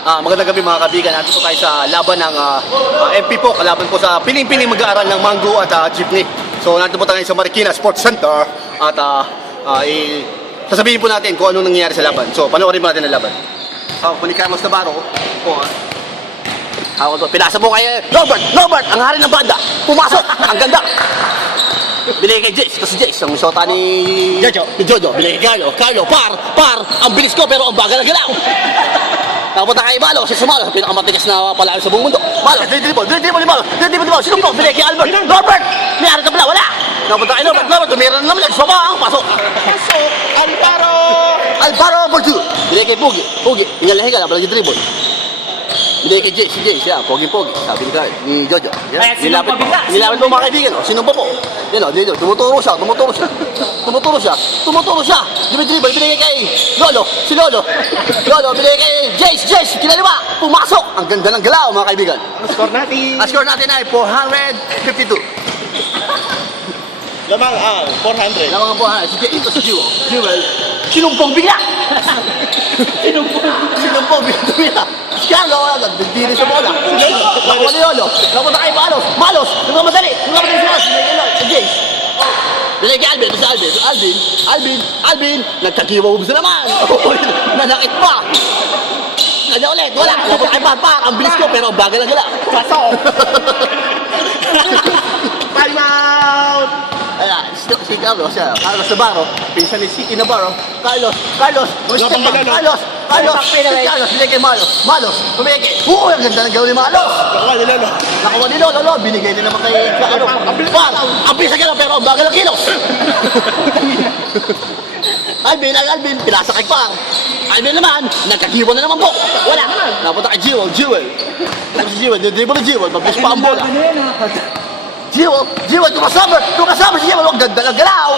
Magandang gabi mga kaibigan. Nandito tayo sa laban ng MP po. Kalaban po sa piling-piling mag-aaral ng Mango at jeepney. So nandito po tayo sa Marikina Sports Center. At sasabihin po natin kung ano nangyayari sa laban. So panoorin po natin ang laban. Ni Carlos Navarro. Pinasa po kay Robert, ang hari ng banda. Pumasok, ang ganda. Binigay kay Jace, kasi Jace, ang shota ni Jojo. Binigay kay Carlo, par, ang bilis ko pero ang bagal ang galaw. Nakapunta kay Malo, si Sumalo, sa pinakamatigas na palalo sa buong mundo. Malo, dribble ni Malo, sino po? Binigay kay Albert, Robert, may ari ka pala, wala. Nakapunta kay Robert, tumira na naman, nagsumang, pasok, Alvaro, Borju. Binigay kay Pugi, ingalahin ka, nabalang yung dribble. Binigay kay Jace, yan, pogi-pogi, sabi ni Jojo. Nilapit mo mga kaibigan, sinumpa po. Yan o, tumuturo siya. Dribble, binigay kay Lolo, binigay kay Jace, kilala ba? Pumasok! Ang ganda ng galaw mga kaibigan. Ang score natin ay 452. lamang ang 400. Lamang ang 400, si Jewel, sinumpong bigla! Sinumpong bigla! Carlo, nagdiri sa bola. Nakuha ni Lolo. Napunta kay Malos. Nagmamadali si Jace. Binigay kay Alvin. Nagkakiwawubs na naman. Nanakit pa. Kanya ulit. Wala. Napunta kay Par. Ang bilis ko pero ang bagal ang gala. Pasok! Time out! Ayan, si Carlos Navarro. Pinsan ni City Navarro. Carlos. Binigay kay Malos. Binigay kay... ang ganda ng gawin ni Malos. Nakuha ni Lolo. Binigay din naman kay Par. Ang bilis ang gala pero ang bagal ang kilos. Alvin, pinasa kay Par. Alvin naman, nagkakiwa na naman po. Wala. Napunta kay Jewel. Dribble ni Jewel. Mabilis pa ang bola. Jewel, tumasama si Jewel. Ang ganda ng galaw.